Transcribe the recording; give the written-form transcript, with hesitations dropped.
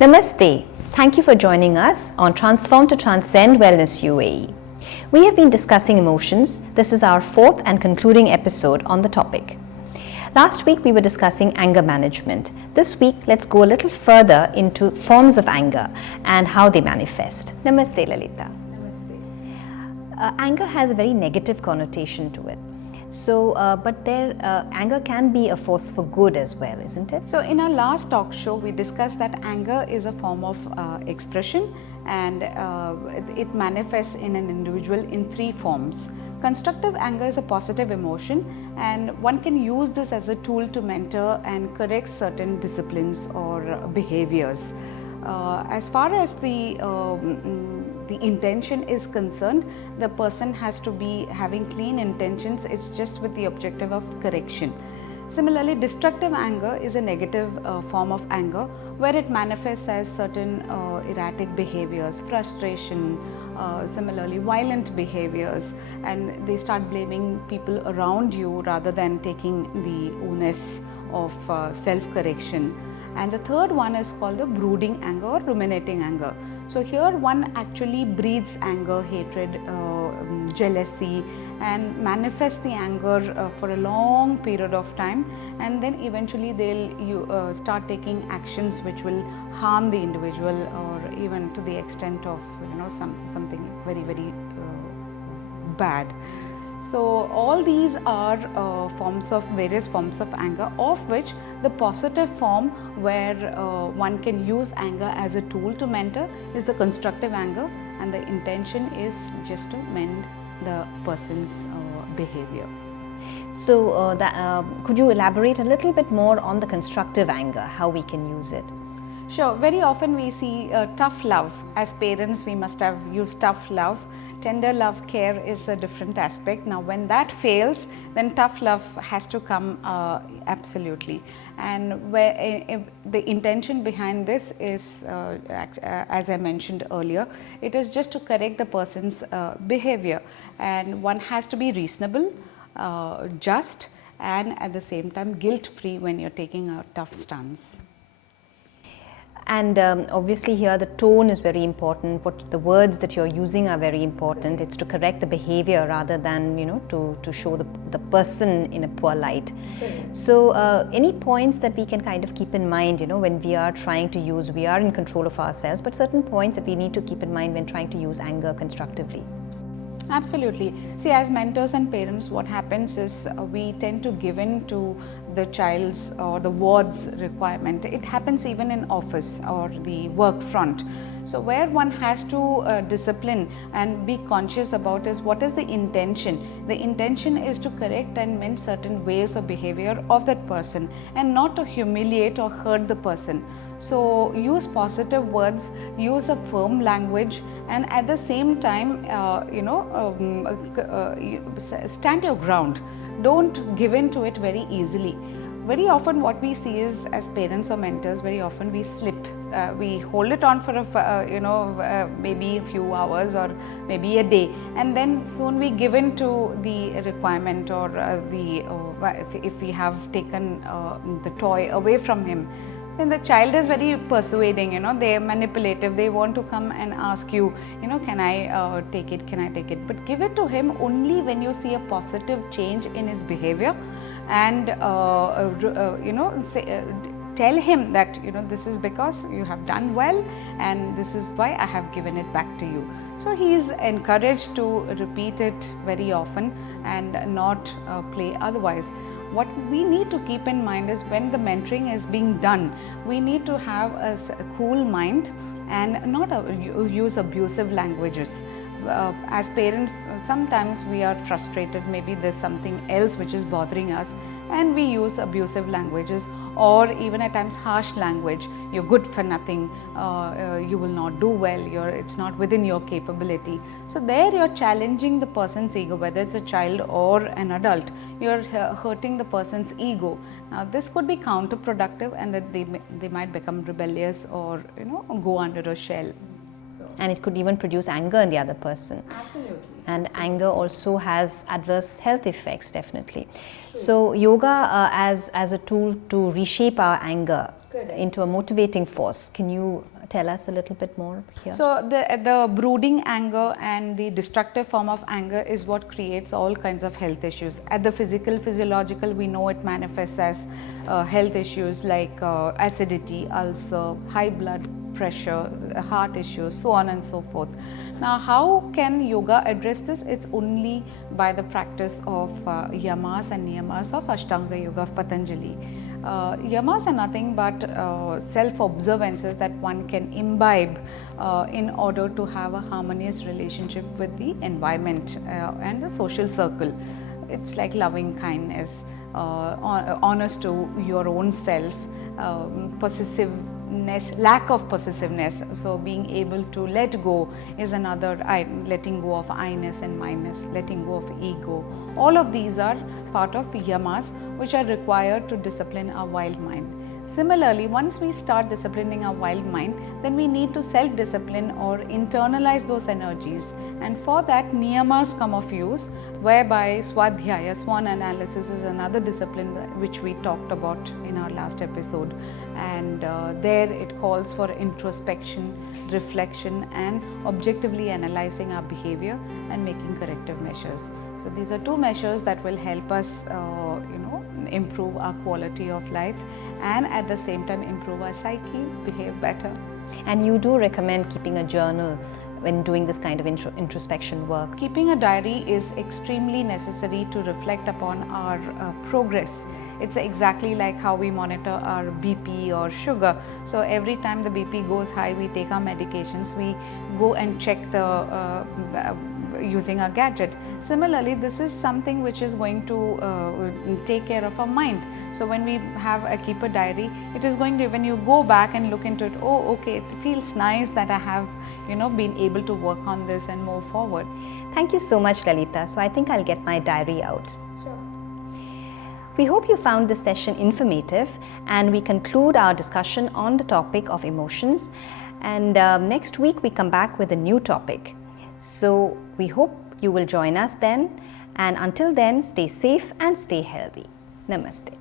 Namaste. Thank you for joining us on Transform to Transcend Wellness UAE. We have been discussing emotions. This is our fourth and concluding episode on the topic. Last week we were discussing anger management. This week let's go a little further into forms of anger and how they manifest. Namaste, Lalita. Namaste. Anger has a very negative connotation to it. But anger can be a force for good as well, isn't it? So in our last talk show, we discussed that anger is a form of expression, and it manifests in an individual in three forms. Constructive anger is a positive emotion, and one can use this as a tool to mentor and correct certain disciplines or behaviors. As far as the intention is concerned, the person has to be having clean intentions. It's just with the objective of correction. Similarly, destructive anger is a negative form of anger where it manifests as certain erratic behaviors, frustration, similarly violent behaviors, and they start blaming people around you rather than taking the onus of self-correction. And the third one is called the brooding anger or ruminating anger. So here one actually breeds anger, hatred, jealousy, and manifests the anger for a long period of time, and then eventually they'll start taking actions which will harm the individual, or even to the extent of something very bad. So all these are various forms of anger, of which the positive form where one can use anger as a tool to mentor is the constructive anger, and the intention is just to mend the person's behavior. So could you elaborate a little bit more on the constructive anger, how we can use it? Sure. Very often we see tough love. As parents, we must have used tough love. Tender love, care is a different aspect. Now when that fails, then tough love has to come absolutely. And where the intention behind this is, as I mentioned earlier, it is just to correct the person's behavior, and one has to be reasonable, just, and at the same time guilt-free when you're taking a tough stance. And obviously here the tone is very important. What the words that you're using are very important. It's to correct the behavior rather than to show the person in a poor light. So any points that we can kind of keep in mind when we are trying to use, we are in control of ourselves, but certain points that we need to keep in mind when trying to use anger constructively. Absolutely. See, as mentors and parents, what happens is we tend to give in to the child's or the ward's requirement. It happens even in office or the work front. So where one has to discipline and be conscious about is what is the intention. The intention is to correct and mend certain ways of behavior of that person, and not to humiliate or hurt the person. So use positive words, use a firm language, and at the same time stand your ground. Don't give in to it very easily. Very often what we see is, as parents or mentors, very often we slip. We hold it on for maybe a few hours or maybe a day, and then soon we give in to the requirement, or if we have taken the toy away from him, then the child is very persuading, they are manipulative, they want to come and ask you, can I take it, can I take it? But give it to him only when you see a positive change in his behavior, and tell him that this is because you have done well, and this is why I have given it back to you. So he is encouraged to repeat it very often and not play otherwise. What we need to keep in mind is when the mentoring is being done, we need to have a cool mind and not use abusive languages. As parents, sometimes we are frustrated, maybe there's something else which is bothering us, and we use abusive languages, or even at times harsh language. You're good for nothing, you will not do well, it's not within your capability. So there you're challenging the person's ego, whether it's a child or an adult. You're hurting the person's ego. Now this could be counterproductive, and that they might become rebellious or go under a shell. And it could even produce anger in the other person. Absolutely. And anger also has adverse health effects, definitely. True. So yoga as a tool to reshape our anger into a motivating force. Can you tell us a little bit more here? So the brooding anger and the destructive form of anger is what creates all kinds of health issues. At the physiological, we know it manifests as health issues like acidity, ulcer, high blood pressure, heart issues, so on and so forth. Now, how can yoga address this? It's only by the practice of yamas and niyamas of Ashtanga Yoga of Patanjali. Yamas are nothing but self-observances that one can imbibe in order to have a harmonious relationship with the environment and the social circle. It's like loving kindness, honest to your own self, possessiveness, lack of possessiveness. So being able to let go is another, letting go of I-ness and mine-ness, letting go of ego. All of these are part of yamas which are required to discipline our wild mind. Similarly, once we start disciplining our wild mind, then we need to self-discipline or internalize those energies, and for that niyamas come of use, whereby swadhyaya, swan analysis, is another discipline which we talked about in our last episode, and there it calls for introspection, reflection and objectively analyzing our behavior and making corrective measures. So these are two measures that will help us improve our quality of life and at the same time improve our psyche, behave better. And you do recommend keeping a journal when doing this kind of introspection work? Keeping a diary is extremely necessary to reflect upon our progress. It's exactly like how we monitor our BP or sugar. So every time the BP goes high, we take our medications, we go and check the using a gadget. Similarly, this is something which is going to take care of our mind. So when we keep a diary, it is going to, when you go back and look into it, oh okay, it feels nice that I have been able to work on this and move forward. Thank you so much, Lalita. So I think I'll get my diary out. Sure. We hope you found this session informative, and we conclude our discussion on the topic of emotions, and next week we come back with a new topic. So we hope you will join us then, and until then, stay safe and stay healthy. Namaste.